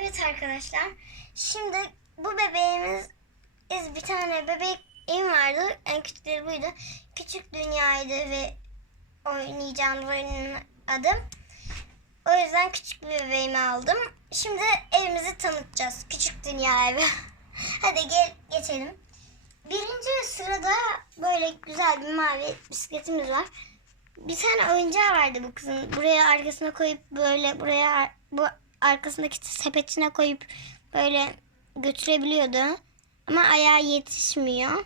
Evet arkadaşlar. Şimdi bu bebeğimiz biz bir tane bebek evim vardı. En küçükleri buydu. Küçük dünyaydı ve oynayacağımız oyunun adı. O yüzden küçük bir bebeğimi aldım. Şimdi evimizi tanıtacağız. Küçük dünya evi. Hadi gel geçelim. Birinci sırada böyle güzel bir mavi bisikletimiz var. Bir tane oyuncağı vardı bu kızın. Buraya arkasına koyup böyle buraya bu arkasındaki sepetine koyup böyle götürebiliyordu. Ama ayağı yetişmiyor.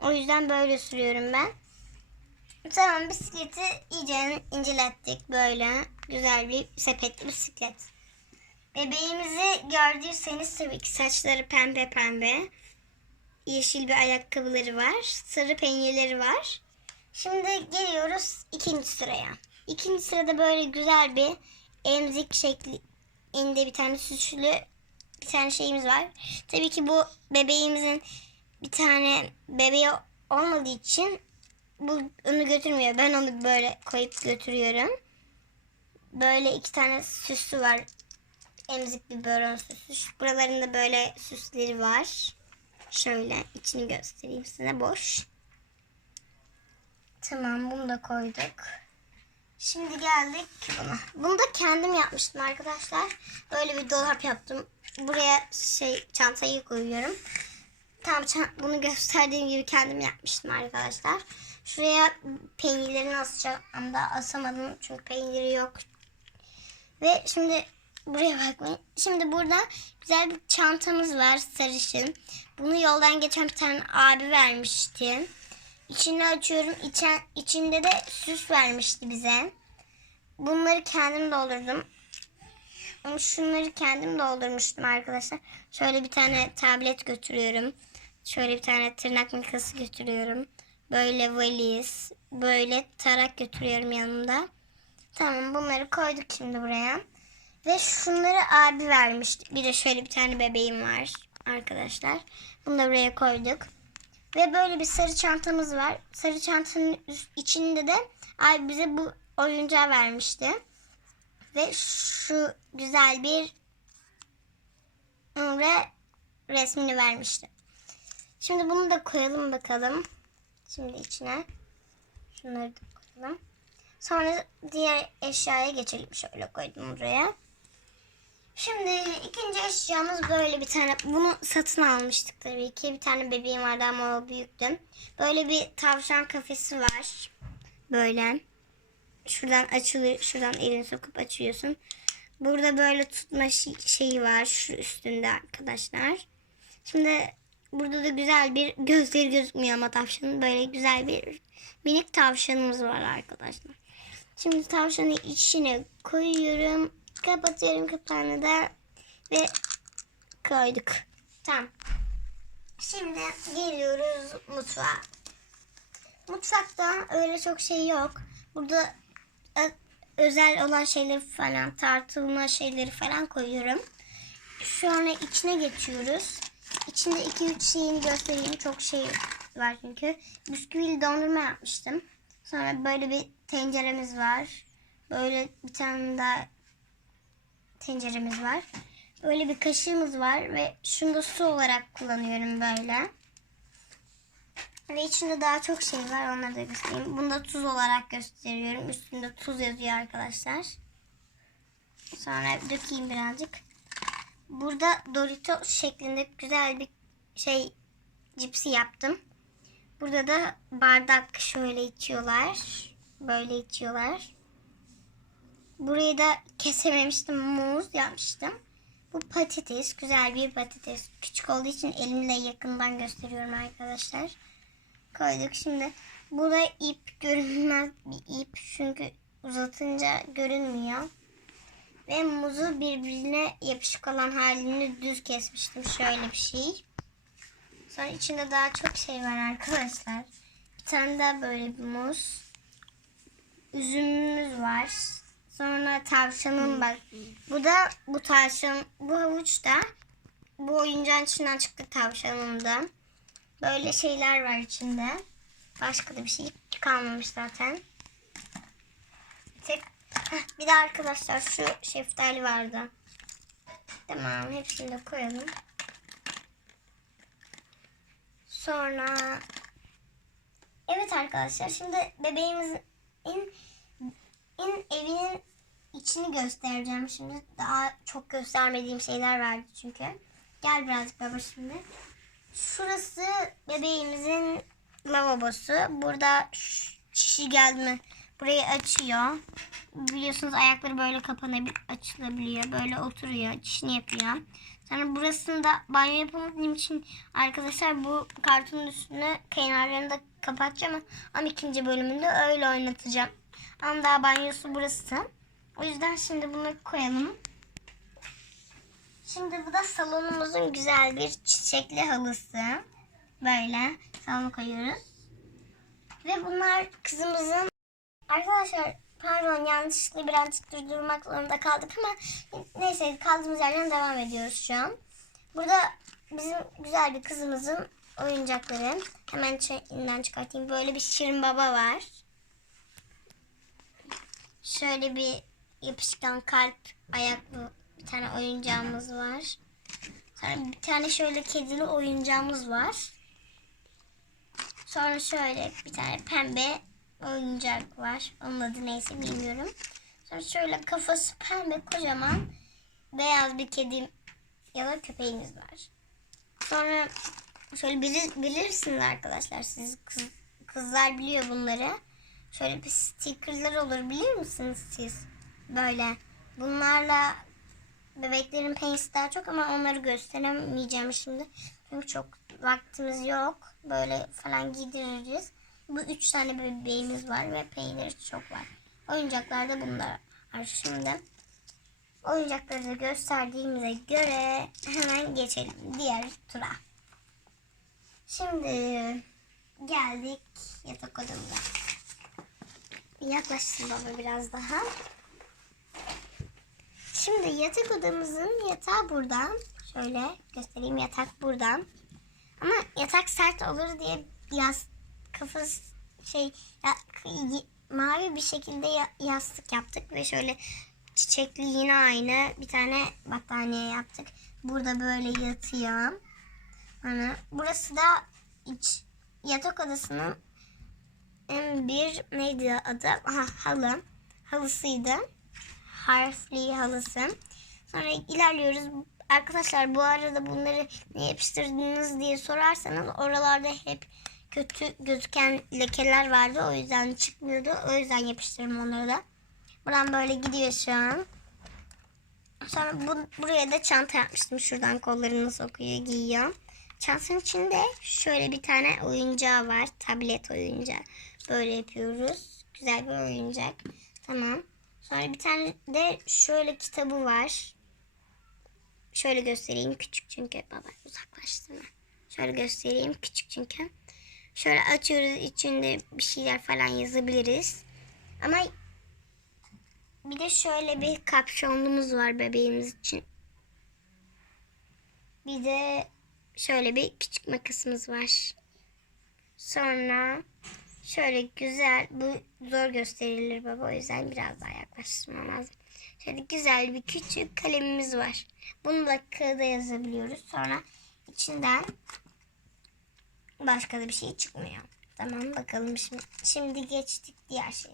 O yüzden böyle sürüyorum ben. Tamam bisikleti iyice incelettik böyle. Güzel bir sepetli bisiklet. Bebeğimizi gördüyseniz tabii ki saçları pembe pembe. Yeşil bir ayakkabıları var. Sarı penyeleri var. Şimdi geliyoruz ikinci sıraya. İkinci sırada böyle güzel bir emzik şeklinde bir tane süslü bir tane şeyimiz var. Tabii ki bu bebeğimizin bir tane bebeği olmadığı için bu onu götürmüyor. Ben onu böyle koyup götürüyorum. Böyle iki tane süsü var. Emzik bir böron süsü. Buralarında böyle süsleri var. Şöyle içini göstereyim size boş. Tamam bunu da koyduk. Şimdi geldik buna. Bunu da kendim yapmıştım arkadaşlar. Böyle bir dolap yaptım. Buraya şey çantayı koyuyorum. Tam bunu gösterdiğim gibi kendim yapmıştım arkadaşlar. Şuraya peynirlerini asacağım da asamadım çünkü peyniri yok. Ve şimdi buraya bakmayın. Şimdi burada güzel bir çantamız var sarışın. Bunu yoldan geçen bir tane abi vermişti. İçini açıyorum. İçen, içinde de süs vermişti bize. Bunları kendim doldurdum. Ama şunları kendim doldurmuştum arkadaşlar. Şöyle bir tane tablet götürüyorum. Şöyle bir tane tırnak makası götürüyorum. Böyle valiz, böyle tarak götürüyorum yanımda. Tamam bunları koyduk şimdi buraya. Ve şunları abi vermişti. Bir de şöyle bir tane bebeğim var arkadaşlar. Bunu da buraya koyduk. Ve böyle bir sarı çantamız var. Sarı çantanın içinde de abi bize bu oyuncağı vermişti. Ve şu güzel bir re resmini vermişti. Şimdi bunu da koyalım bakalım. Şimdi içine. Şunları da koyalım. Sonra diğer eşyaya geçelim. Şöyle koydum buraya. Şimdi ikinci eşyamız böyle bir tane. Bunu satın almıştık tabii ki. Bir tane bebeğim vardı ama o büyüktü. Böyle bir tavşan kafesi var. Böyle. Şuradan açılıyor. Şuradan elini sokup açıyorsun. Burada böyle tutma şeyi var. Şu üstünde arkadaşlar. Şimdi burada da güzel bir gözleri gözükmüyor ama tavşanın böyle güzel bir minik tavşanımız var arkadaşlar. Şimdi tavşanı içine koyuyorum. Kapatıyorum kapağını da ve koyduk. Tamam. Şimdi geliyoruz mutfağa. Mutfakta öyle çok şey yok. Burada ö- özel olan şeyleri falan, tartılma şeyleri falan koyuyorum. Şu an içine geçiyoruz. İçinde 2-3 şeyini göstereyim. Çok şey var çünkü. Bisküvili dondurma yapmıştım. Sonra böyle bir tenceremiz var. Böyle bir tane daha tenceremiz var. Böyle bir kaşığımız var ve şunu da su olarak kullanıyorum böyle. Ve içinde daha çok şey var onları da göstereyim. Bunu da tuz olarak gösteriyorum. Üstünde tuz yazıyor arkadaşlar. Sonra dökeyim birazcık. Burada Doritos şeklinde güzel bir şey cipsi yaptım. Burada da bardak şöyle içiyorlar. Böyle içiyorlar. Burayı da kesememiştim. Muz yapmıştım. Bu patates. Güzel bir patates. Küçük olduğu için elimle yakından gösteriyorum arkadaşlar. Koyduk şimdi. Bu da ip görünmez bir ip. Çünkü uzatınca görünmüyor. Ve muzu birbirine yapışık olan halini düz kesmiştim. Şöyle bir şey. Sonra içinde daha çok şey var arkadaşlar. Bir tane daha böyle bir muz. Üzümümüz var. Sonra tavşanım var. Bu da bu tavşan, bu havuç da bu oyuncağın içinden çıktı tavşanım da. Böyle şeyler var içinde. Başka da bir şey kalmamış zaten. Tek bir de arkadaşlar şu şeftali vardı. Tamam hepsini de koyalım. Sonra evet arkadaşlar şimdi bebeğimizin in, in evinin içini göstereceğim şimdi. Daha çok göstermediğim şeyler vardı çünkü. Gel birazcık baba şimdi. Şurası bebeğimizin lavabosu. Burada şişi geldi mi burayı açıyor. Biliyorsunuz ayakları böyle kapanabilir, açılabiliyor. Böyle oturuyor, çişini yapıyor. Sonra burasında banyo yapamadığım için arkadaşlar bu kartonun üstüne kenarlarını da kapatacağım ama ikinci bölümünde öyle oynatacağım. Ama daha banyosu burası. O yüzden şimdi bunu koyalım. Şimdi bu da salonumuzun güzel bir çiçekli halısı. Böyle salona koyuyoruz. Ve bunlar kızımızın arkadaşlar pardon yanlışlıkla birazcık durdurmak zorunda kaldık ama neyse kaldığımız yerden devam ediyoruz şu an. Burada bizim güzel bir kızımızın oyuncakları. Hemen içinden çıkartayım. Böyle bir şirin baba var. Şöyle bir yapışkan kalp ayaklı bir tane oyuncağımız var. Sonra bir tane şöyle kedili oyuncağımız var. Sonra şöyle bir tane pembe oyuncak var. Onun adı neyse bilmiyorum. Sonra şöyle kafası pembe kocaman beyaz bir kedi ya da köpeğimiz var. Sonra şöyle bilir, bilirsiniz arkadaşlar siz kız, kızlar biliyor bunları. Şöyle bir stickerlar olur bilir misiniz siz? Böyle bunlarla bebeklerin penisi daha çok ama onları gösteremeyeceğim şimdi. Çünkü çok vaktimiz yok. Böyle falan giydiririz. Bu üç tane bebeğimiz var ve peyniri çok var. Oyuncaklar da bunlar var şimdi. Oyuncakları da gösterdiğimize göre hemen geçelim diğer tura. Şimdi geldik yatak odamıza. Yaklaştım baba biraz daha. Şimdi yatak odamızın yatağı buradan. Şöyle göstereyim yatak buradan. Ama yatak sert olur diye yaz kafası şey ya, mavi bir şekilde ya- yastık yaptık ve şöyle çiçekli yine aynı bir tane battaniye yaptık. Burada böyle yatıyor. Hani burası da iç yatak odasının bir neydi adı? Aha, halı. Halısıydı. Harfli halısı. Sonra ilerliyoruz. Arkadaşlar bu arada bunları ne yapıştırdınız diye sorarsanız oralarda hep kötü gözüken lekeler vardı. O yüzden çıkmıyordu. O yüzden yapıştırdım onları da. Buradan böyle gidiyor şu an. Sonra bu, buraya da çanta yapmıştım. Şuradan kollarını sokuyor, giyiyor. Çantanın içinde şöyle bir tane oyuncağı var. Tablet oyuncağı. Böyle yapıyoruz. Güzel bir oyuncak. Tamam. Sonra bir tane de şöyle kitabı var. Şöyle göstereyim küçük çünkü baba uzaklaştırma. Şöyle göstereyim küçük çünkü. Şöyle açıyoruz içinde bir şeyler falan yazabiliriz. Ama bir de şöyle bir kapşonluğumuz var bebeğimiz için. Bir de şöyle bir küçük makasımız var. Sonra şöyle güzel bu zor gösterilir baba o yüzden biraz daha yaklaştırmam lazım. Şöyle güzel bir küçük kalemimiz var. Bunu da kağıda yazabiliyoruz. Sonra içinden başka da bir şey çıkmıyor. Tamam bakalım şimdi. Şimdi geçtik diğer şey.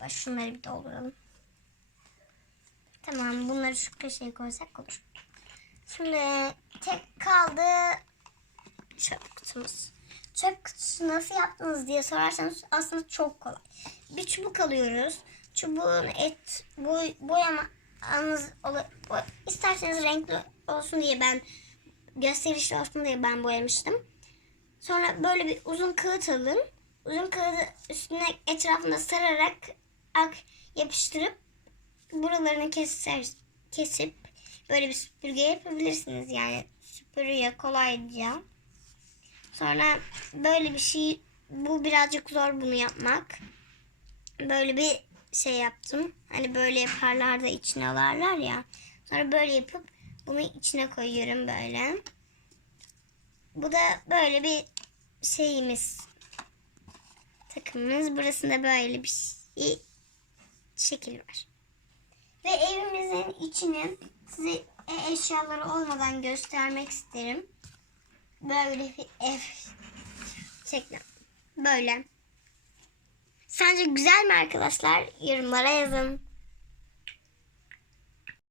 Bak şunları bir dolduralım. Tamam bunları şu köşeye koysak olur. Şimdi tek kaldı çöp kutumuz. Çöp kutusu nasıl yaptınız diye sorarsanız aslında çok kolay. Bir çubuk alıyoruz. Çubuğun et boy, boyamanız olur. Boy, isterseniz renkli olsun diye ben gösterişli olsun diye ben boyamıştım. Sonra böyle bir uzun kağıt alın. Uzun kağıdı üstüne etrafında sararak ak yapıştırıp buralarını keser, kesip böyle bir süpürge yapabilirsiniz. Yani süpürüyor kolayca. Sonra böyle bir şey bu birazcık zor bunu yapmak. Böyle bir şey yaptım. Hani böyle yaparlar da içine alarlar ya. Sonra böyle yapıp bunu içine koyuyorum böyle. Bu da böyle bir şeyimiz. Takımımız. Burasında böyle bir şey, şekil var. Ve evimizin içini size e, eşyaları olmadan göstermek isterim. Böyle bir ev şekli. Böyle. Sence güzel mi arkadaşlar? Yorumlara yazın.